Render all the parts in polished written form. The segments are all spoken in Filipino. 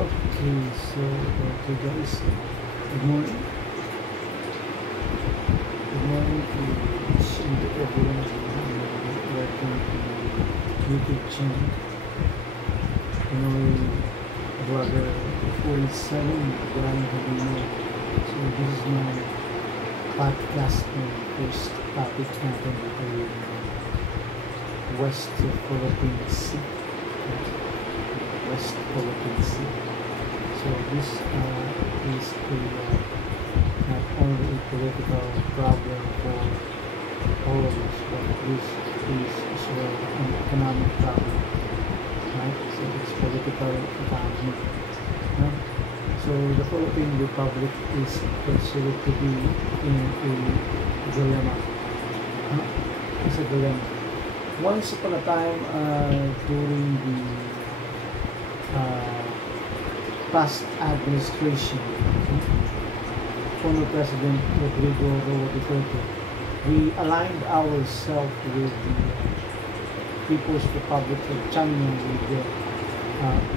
Okay, so okay guys, good morning. Good morning to each and everyone welcome to my YouTube channel. Pinoy Vlogger 47, Brian Habino. So this is my podcast na first topic natin ay West Philippine Sea. West Philippine Sea. So this is not only a political problem for all of us, but this is as well an economic problem, right? So it's political economy, right? So the Philippine Republic is considered to be in a dilemma. It's a dilemma. Once upon a time, during the past administration, former President Rodrigo Roa Duterte, we aligned ourselves with the People's Republic of China with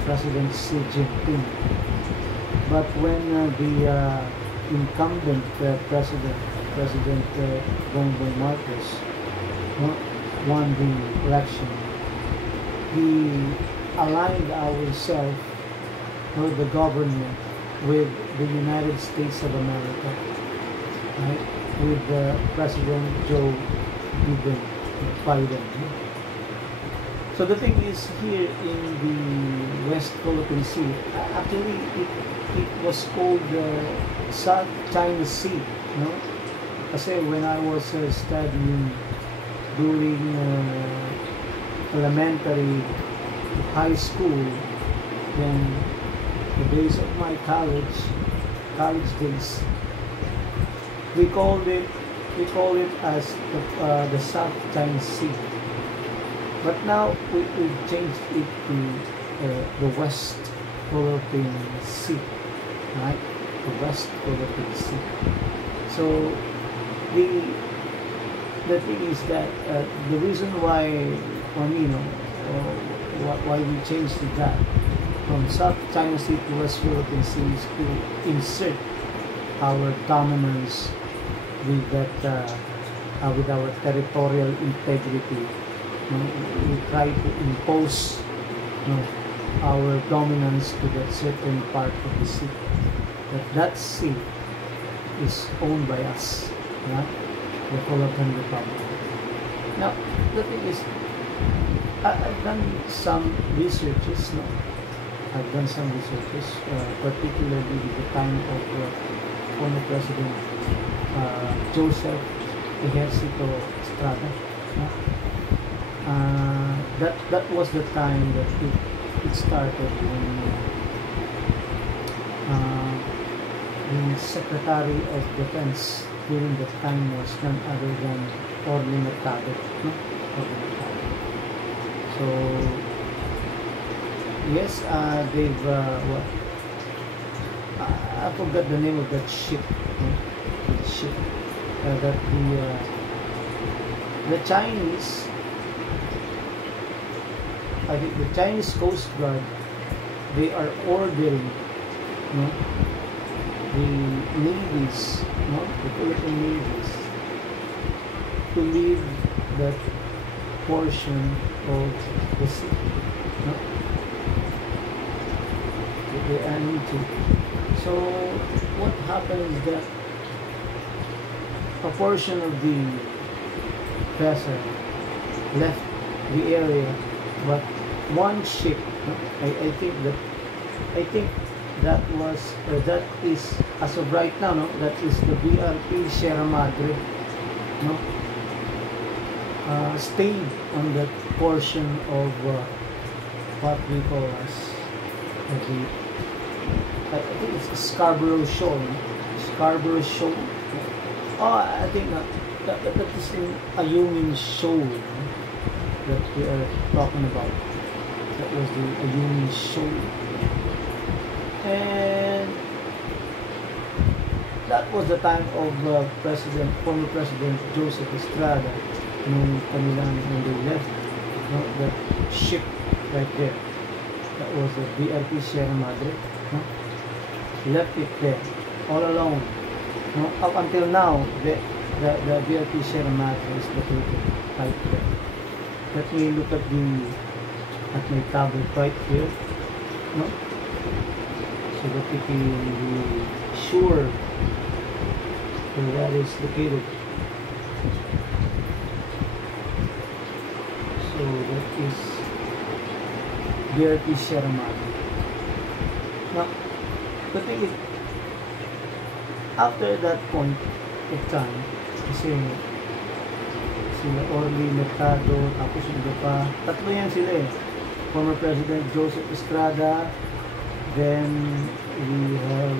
President Xi Jinping. But when the incumbent President Bongbong Marcos won the election, he aligned ourselves, or the government, with the United States of America, right? With President Joe Biden. So the thing is, here in the West Philippine Sea, actually it was called South China Sea, no? Kasi when I was studying during elementary, high school, then the days of my college days, we call it as the South China Sea. But now we've changed it to the West Philippine Sea, right? The West Philippine Sea. So the thing is that the reason why, why we changed to that from South China Sea to West Philippine Sea is to insert our dominance with that with our territorial integrity. We try to impose our dominance to that certain part of the sea. That sea is owned by us, right? The Philippine Republic. Now, the thing is, I've done some researches, particularly at the time of former President Joseph Ejercito Estrada. That was the time that it started when the Secretary of Defense during that time was none other than Orly Mercado. So yes, they've I forgot the name of that ship. That the Chinese, I think the Chinese Coast Guard, they are ordering the navies, the Philippine navies, to leave that portion of the sea. They are need to. So what happened is that a portion of the vessel left the area, but one ship, I think that is, as of right now, that is the BRP Sierra Madre, stayed on that portion of what we call as I think it's Scarborough Shoal. Scarborough Shoal. Oh, I think that is in Ayungin Shoal that we are talking about. That was the Ayungin Shoal. And that was the time of former President Joseph Estrada, when they left that ship right there. that was the BRP Sierra Madre, no? Left it there, all alone. No? Up until now, the BRP Sierra Madre is located right there. Let me look at my tablet right here, no? So that we can be sure where that is located. So that is BRP Sierra Madre. Now, the thing is, after that point of time, kasi sila Orly Mercado, tapos yung iba pa, tatlo yan sila eh. Former President Joseph Estrada, then we have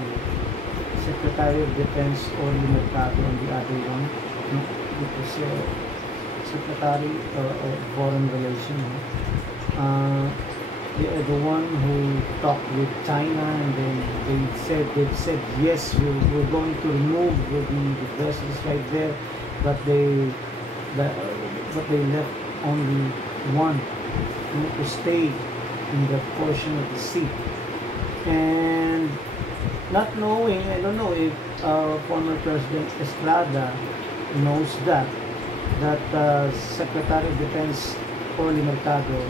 Secretary of Defense Orly Mercado on the other one, no? It was Secretary of Foreign Relations. They are the one who talked with China, and then they've said yes, we're going to remove the vessels right there, but they left only one, you know, to stay in the portion of the sea. And not knowing, I don't know if former President Estrada knows that Secretary of Defense Orly Mercado,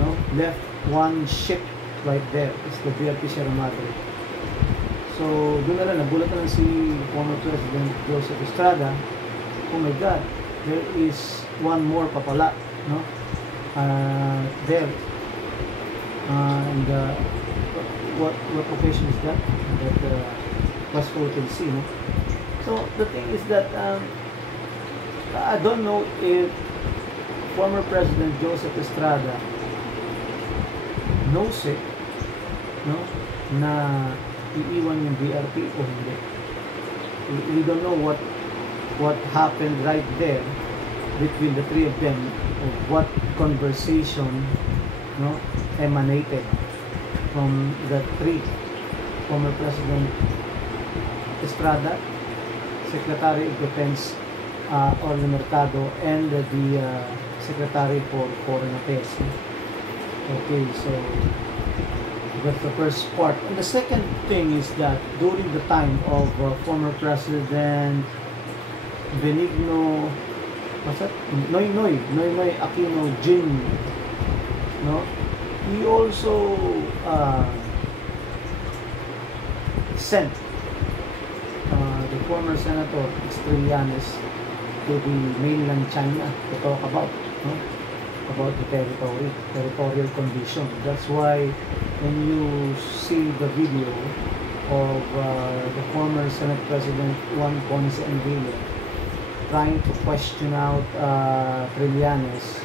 no, left one ship right there. It's the BRP Sierra Madre. So doon na lang, nagulat na lang si former President Joseph Estrada. Oh my God, there is one more papala, no? There. And what occasion is that? That West Philippine Sea, no? So the thing is that I don't know if former President Joseph Estrada knows it, no, na iiwan yung BRP o hindi. We don't know what happened right there between the three of them, of what conversation, no, emanated from the three: former President Estrada, Secretary of Defense Orly Mercado, and the Secretary for Foreign Affairs. Okay, so that's the first part. And the second thing is that during the time of former President Benigno, what's that? Noynoy Aquino Jr., no? He also sent the former Senator Trillanes to the mainland China to talk about, no, about the territorial condition. That's why when you see the video of the former Senate President Juan Ponce Enrile trying to question out Trillanes,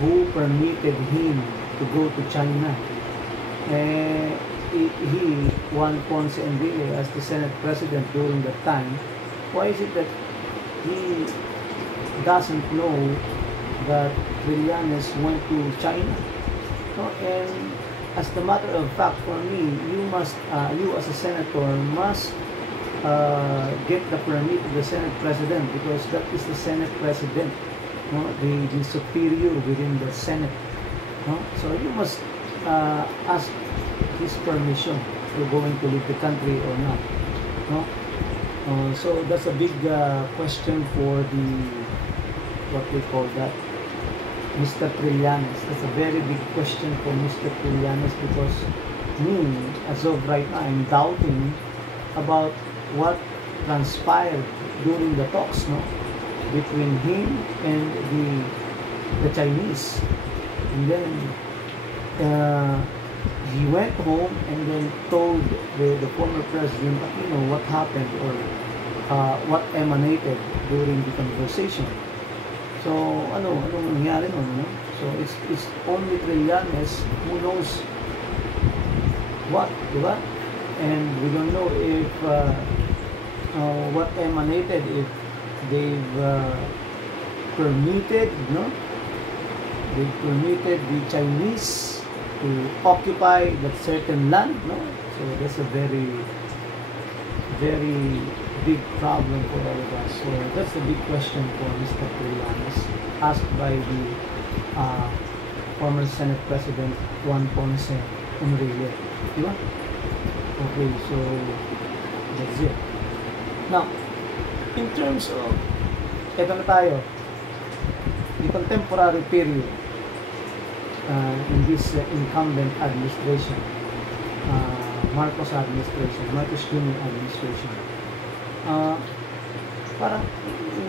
who permitted him to go to China. Juan Ponce Enrile, as the Senate President during that time, why is it that he doesn't know that Trillanes went to China? No? And as the matter of fact, for me, you as a senator must get the permit of the Senate President, because that is the Senate President, no? The superior within the Senate, no? So you must ask his permission to going to leave the country or not, no? So that's a big question for the, what we call that, Mr. Trillanes. That's a very big question for Mr. Trillanes, because me, as of right now, I'm doubting about what transpired during the talks, no, between him and the Chinese. And then he went home and then told the former president, you know, what happened, or what emanated during the conversation. So anong nangyari nun, no? So it's only Trillanes who knows what, diba? And we don't know if what emanated, if they've permitted, no? They permitted the Chinese to occupy that certain land, no? So that's a very, very big problem for all of us. So that's the big question for Mr. Trillanes, asked by the former Senate President Juan Ponce Enrile. Di ba? Okay, so that's it. Now, in terms of, eto na tayo, the contemporary period in this incumbent administration, Marcos administration, Marcos Jr. administration, parang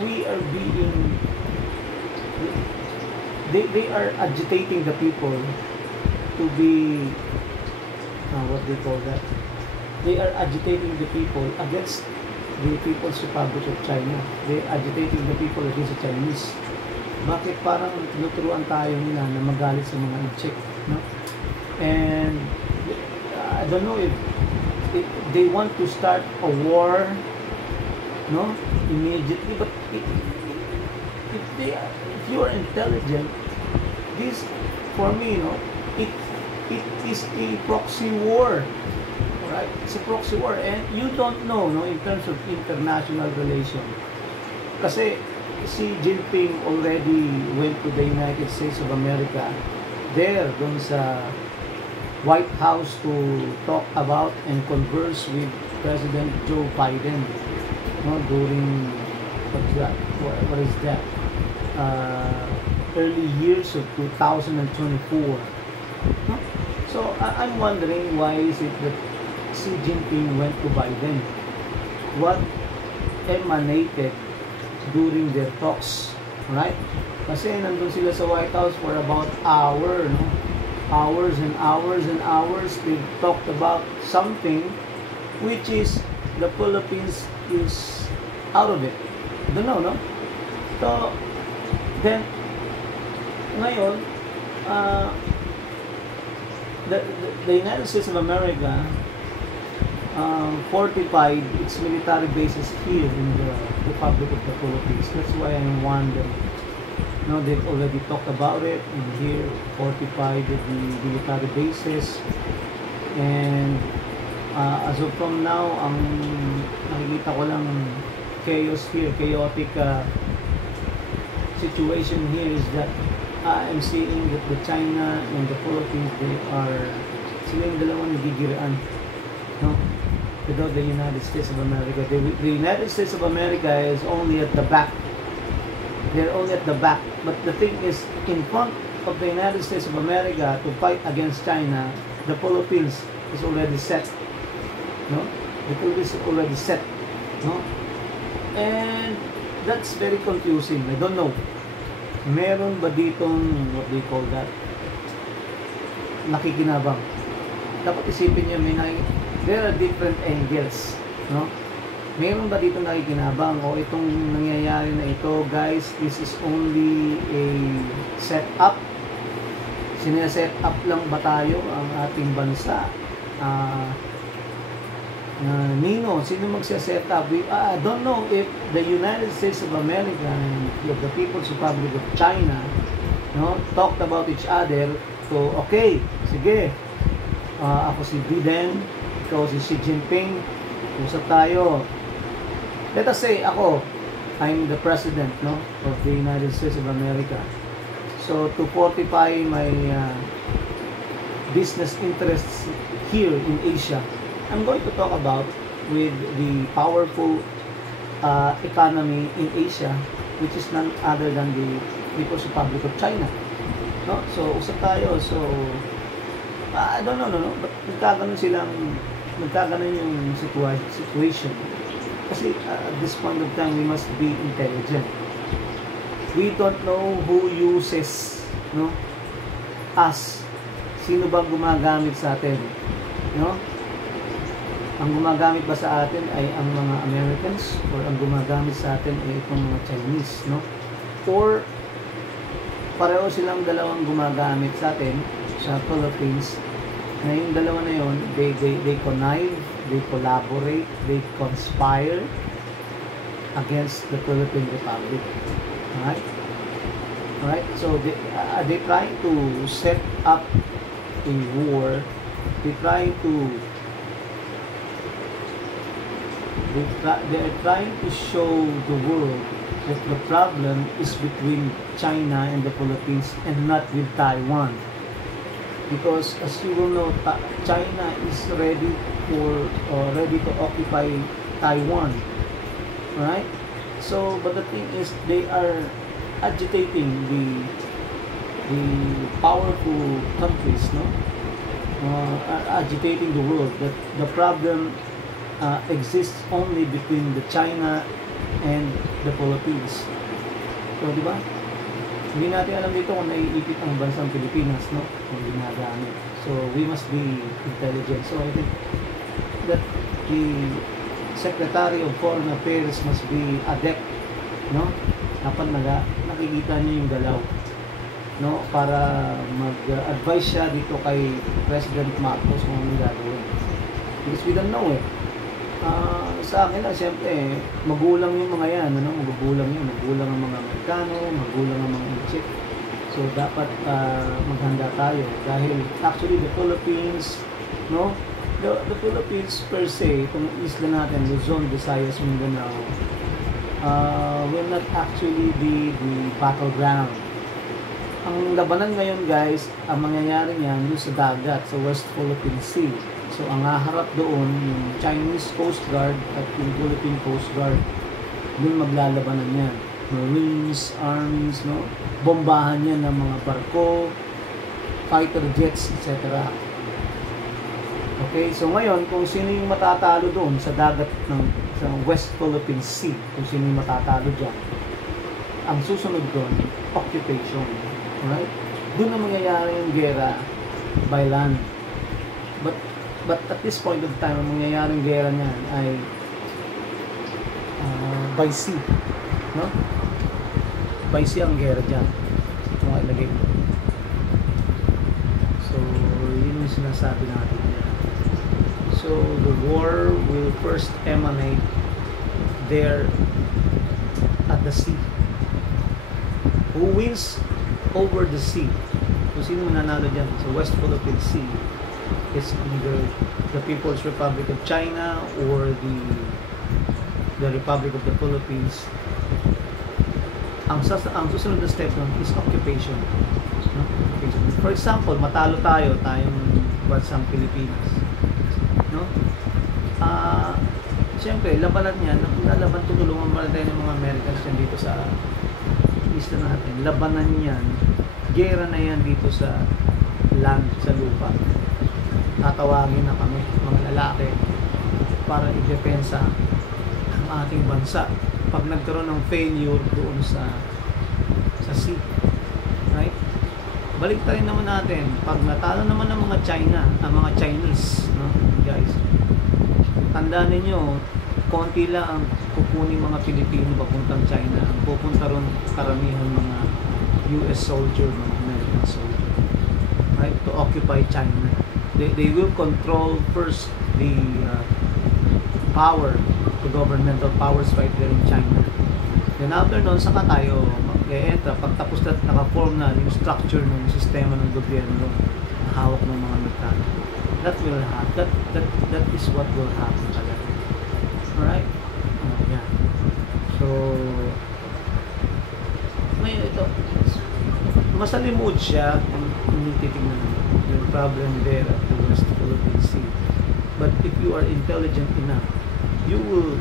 we are being, they are agitating the people to be, what do you call that? They are agitating the people against the People's Republic of China. They are agitating the people against the Chinese. Bakit parang tinuturuan tayo nila na magalit sa mga incheck, no? And I don't know if they want to start a war, no, immediately, but if you are intelligent, this, for me, no, it is a proxy war, right? It's a proxy war, and you don't know, no, in terms of international relation, kasi si Jinping already went to the United States of America, there, dun sa White House, to talk about and converse with President Joe Biden, no, during what is that? Early years of 2024. No? So I'm wondering, why is it that Xi Jinping went to Biden? What emanated during their talks, right? Kasi nandun sila sa White House for about hour, no? Hours and hours and hours. They talked about something which is the Philippines is out of it. Don't know, no? So then ngayon, the United States of America fortified its military bases here in the Republic of the Philippines. That's why I'm wondering. No, they've already talked about it, and here fortified the military bases. And as of from now, ang nakikita ko lang chaos here, chaotic situation here is that I'm seeing that the China and the Philippines, sila yung dalawang nagigiraan, no? Without the United States of America. The United States of America is only at the back. They're only at the back. But the thing is, in front of the United States of America to fight against China, the Philippines is already set. No? The Philippines is already set. No? And that's very confusing. I don't know. Meron ba ditong, what do you call that? Nakikinabang. Dapat isipin niyo, there are different angles, no? Meron ba dito nakikinabang, o itong nangyayari na ito, guys, this is only a set-up? Sineset up lang ba tayo ang ating bansa? Sino magsiset up? I don't know if the United States of America and the People's Republic of China, no, talked about each other to, okay, sige, ako si Biden, ikaw si Xi Jinping, usap tayo. Let us say, I'm the president, no, of the United States of America. So, to fortify my business interests here in Asia, I'm going to talk about with the powerful economy in Asia, which is none other than the People's Republic of China. No? So, usap tayo. So, I don't know, no? But nagkaganon yung situation. Kasi at this point of time, we must be intelligent. We don't know who uses, no, us. Sino ba gumagamit sa atin? No? Ang gumagamit ba sa atin ay ang mga Americans, or ang gumagamit sa atin ay itong mga Chinese, no? Or pareho silang dalawang gumagamit sa atin sa Philippines, na yung dalawa na yun, they connive, they collaborate, they conspire against the Philippine Republic. Alright? Alright? So they trying to set up a war. They trying to they're trying to show the world that the problem is between China and the Philippines and not with Taiwan. Because as you will know, China is ready to occupy Taiwan, right? So, but the thing is, they are agitating the powerful countries, no? Are agitating the world that the problem exists only between the China and the Philippines. So, di ba? Hindi natin alam dito kung naiipit ang bansang Pilipinas, no? Kung ginagamit. So, we must be intelligent. So, I think that the Secretary of Foreign Affairs must be adept, no? Dapat nakikita niya yung galaw, no? Para mag-advise siya dito kay President Marcos kung anong gagawin. Because we don't know eh. Sa akin lang, siyempre, magulang yung mga yan, ano? Magulang ang mga Amerikano, magulang ang mga Egypt. So, dapat maghanda tayo. Dahil, actually, the Philippines, no? The Philippines per se, itong isla natin, Luzon, Visayas, Mindanao, will not actually be the battleground. Ang labanan ngayon, guys, ang mangyayari niyan doon sa dagat, sa West Philippine Sea. So, ang haharap doon, yung Chinese Coast Guard at yung Philippine Coast Guard, doon maglalabanan yan. Marines, armies, no? Bombahan yan ng mga barko, fighter jets, etc. Okay, so ngayon, kung sino yung matatalo doon sa dagat sa West Philippine Sea, kung sino yung matatalo dyan, ang susunod doon, occupation. Alright? Doon na mangyayari yung gera by land. But at this point of time, ang mangyayaring gera niyan ay by sea. No? By sea ang gera dyan. Ito nga ilagay mo. So, yun yung sinasabi natin dyan. So, the war will first emanate there at the sea. Who wins over the sea? Kung sino mananalo dyan sa West Philippine Sea, it's either the People's Republic of China or the Republic of the Philippines. Ang susunod na step nun is occupation. No? For example, matalo tayong bansang Pilipinas. No? Siyempre, labanan yan, tutulungan pa rin tayo ng mga Americans yan dito sa isla natin. Labanan yan, gera na yan dito sa land, sa lupa. Tatawagin na kami, mga lalaki, para i-depensa ang ating bansa pag nagkaroon ng failure doon sa sea. Right? Balik tayo naman natin, pag natalo naman ng mga mga Chinese, no? Guys, tandaan ninyo, konti lang ang kukunin mga Pilipino papuntang China. Ang pupunta ron karamihan mga US soldier, mga American soldier, right? To occupy China. They will control first the the governmental powers right there in China. Then after nun, saka tayo mag-e-entra. Pagtapos na naka-form na yung structure ng sistema ng gobyerno na hawak ng mga Amerikano. That will happen. That is what will happen talaga. Alright? Yeah. So, ngayon ito, masalimod siya kung titignan yung problem there at the West Philippine Sea. But if you are intelligent enough, you will,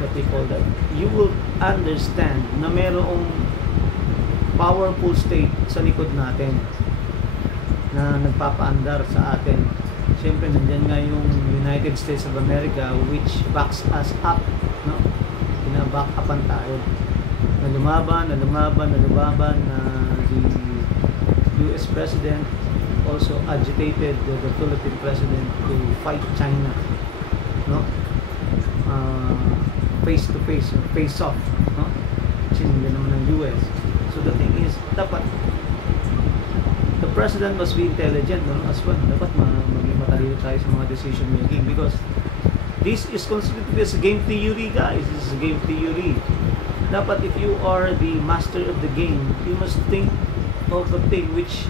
what they call that, you will understand na mayroong powerful state sa likod natin na nagpapaandar sa atin. Siyempre, nandyan nga yung United States of America which backs us up, no? Pinaback upan tayo. Na lumaban, na the US President also agitated the Philippine President to fight China, no? Face to face, or face off, no? Kasi hindi naman ng US. So the thing is, dapat the President must be intelligent, no? As well. Dapat maging matalino tayo sa mga decision making because this is considered to be a game theory, guys. This is a game theory. Dapat if you are the master of the game, you must think of a thing which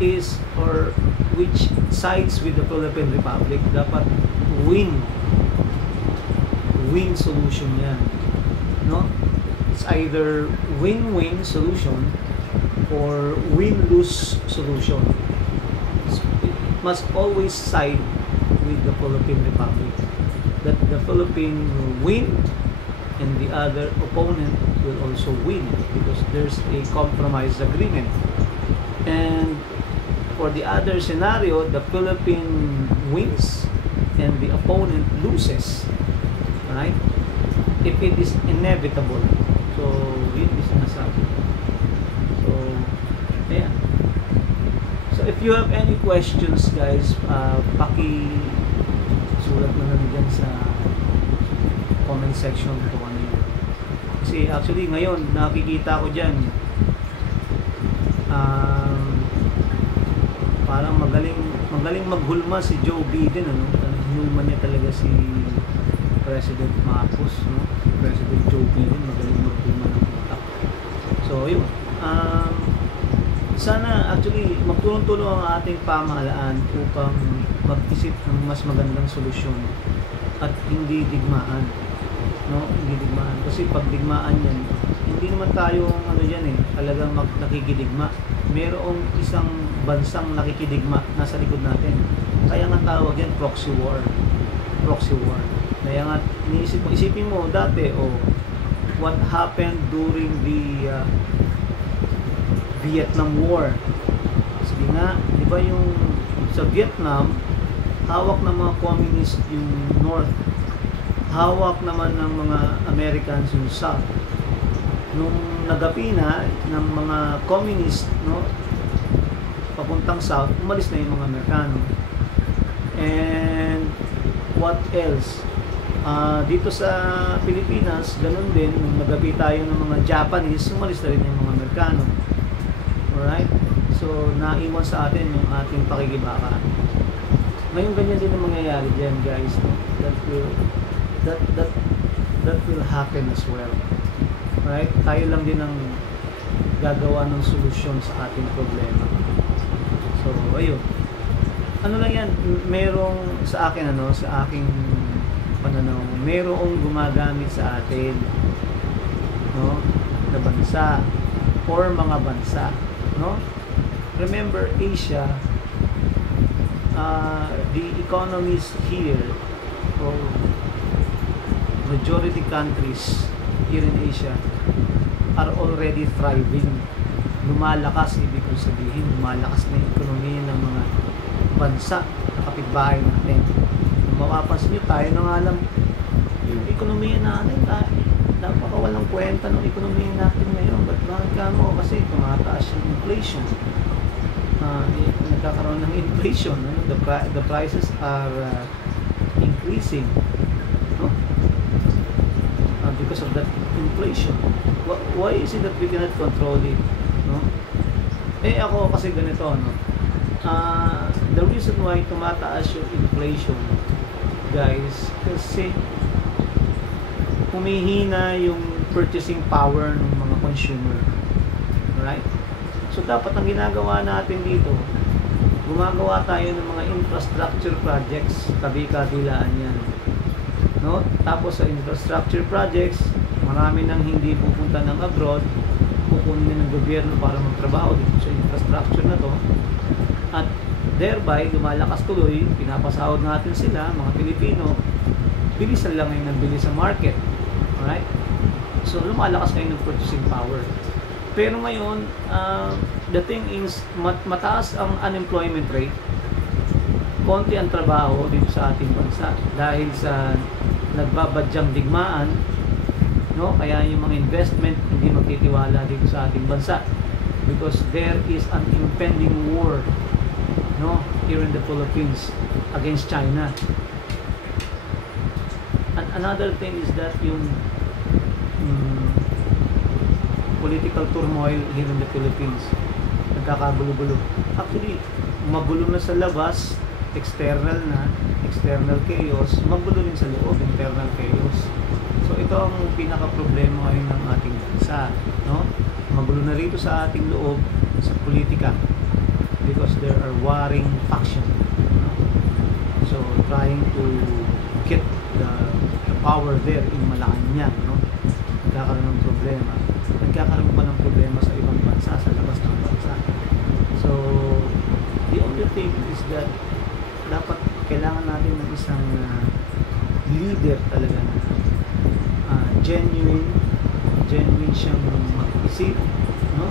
is or which sides with the Philippine Republic. Dapat win solution yan, no? It's either win-win solution or win-lose solution. It must always side with the Philippine Republic, that the Philippines will win and the other opponent will also win because there's a compromise agreement. And for the other scenario, the Philippines wins and the opponent loses, right? If it is inevitable. So yun is nasabi. So yeah. So if you have any questions, guys, sulat na lang dyan sa comment section kung ano yun. Kasi actually ngayon nakikita ko dyan parang magaling maghulma si Joe Biden, ano? Hinulma niya talaga si President Marcos, no? Si President Joe Biden magaling maghulma ng utak. So yun, sana actually magtulong-tulong ang ating pamahalaan upang mag-isip ng mas magandang solusyon at hindi digmaan, no? Hindi digmaan kasi pag digmaan yan, hindi naman tayo talagang nakikidigma. Merong isang bansang nakikidigma nasa likod natin, kaya nga tawag yan proxy war. Kaya nga isipin mo dati, what happened during the Vietnam War. Sige nga, di ba yung sa Vietnam, hawak ng mga communist yung North, hawak naman ng mga Americans yung South. Nung nagapi na ng mga communist, no, papuntang South, umalis na yung mga Amerikano. And what else? Dito sa Pilipinas, ganun din, nung nagabi tayo ng mga Japanese, umalis na rin yung mga Amerikano. Alright? So, naiwan sa atin yung ating pakikibaka. Ngayon, ganyan din ang mangyayari dyan, guys. No? That will happen as well. Right? Tayo lang din ang gagawa ng solusyon sa ating problema. So, ayun. Ano lang yan, merong sa akin, sa aking pananaw, merong gumagamit sa atin, no, na bansa or mga bansa, no? Remember, Asia, the economies here, or majority countries here in Asia are already thriving. Lumalakas, ibig kong sabihin, lumalakas na yung ekonomiya ng mga bansa na kapitbahay natin. Kung mapapansin nyo, tayo na nga lang yung ekonomiya natin, napakawalang kwenta ng ekonomiya natin ngayon. Bakit ka mo? Kasi tumataas yung inflation. Nagkakaroon ng inflation, no? The prices are increasing, no? Because of that inflation. Why is it that we cannot control it, no? Ako kasi ganito, no? The reason why tumataas yung inflation, guys, kasi humihina yung purchasing power ng mga consumer, right? So dapat ang ginagawa natin dito, gumagawa tayo ng mga infrastructure projects, kabi-kabilaan yan, no? Tapos sa infrastructure projects, marami nang hindi pupunta ng abroad, kukunin ng gobyerno para magtrabaho dito sa infrastructure na to, at thereby lumalakas tuloy, pinapasahod natin sila, mga Pilipino, bilisan lang ngayon ng bilis sa market, alright? So lumalakas ngayon ng purchasing power. Pero ngayon, the thing is, mataas ang unemployment rate, konti ang trabaho dito sa ating bansa dahil sa nagbabadyang digmaan, no? Kaya yung mga investment hindi magtitiwala dito sa ating bansa because there is an impending war, no, here in the Philippines against China. And another thing is that yung political turmoil here in the Philippines, nagkakagulo-gulo. Actually, magulo na sa labas, external chaos, magulo rin sa loob, internal chaos. So ito ang pinaka-problema ngayon ng ating bansa, no? Magulo na rito sa ating loob, sa politika, because there are warring factions, no? So trying to get the power there in Malacanang, no? nagkakaroon ng problema, nagkakaroon pa ng problema sa ibang bansa, sa labas ng bansa. So, the only thing is that dapat kailangan natin ng isang leader talaga na genuine siyang mag-isip, no?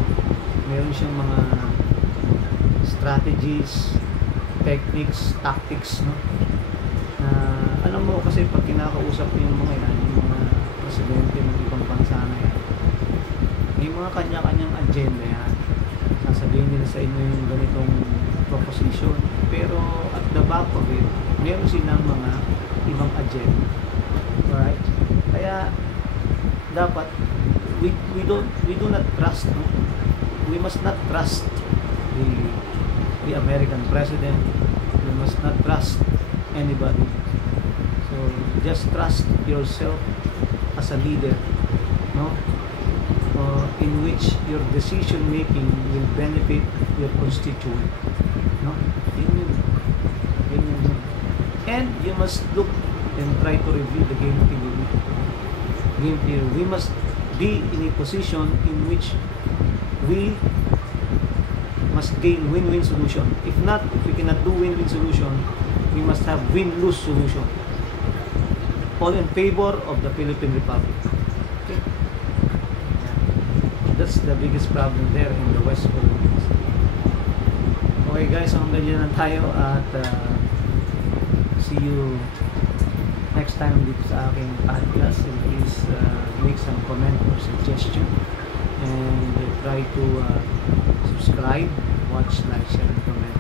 Meron siyang mga strategies, techniques, tactics, no? Na alam mo kasi pag kinakausap mo yung mga yan, yung mga presidente ng ibang bansa na yan, may mga kanya-kanyang agenda yan. Sasabihin nila sa inyo yung ganitong proposition, pero at the back of it, meron silang mga ibang agenda. Alright? Kaya dapat we do not trust, no? We must not trust the American president. We must not trust anybody. So just trust yourself as a leader, no? In which your decision making will benefit your constituent, no? Yun. And you must look and try to review the game theory. We must be in a position in which we must gain win-win solution. If we cannot do win-win solution, we must have win-lose solution. All in favor of the Philippine Republic. Okay? That's the biggest problem there in the West Philippines. Okay guys, hanggang dyan lang tayo at see you next time dito sa aking podcast. And please make some comment or suggestion and try to subscribe, watch, like, share, and comment.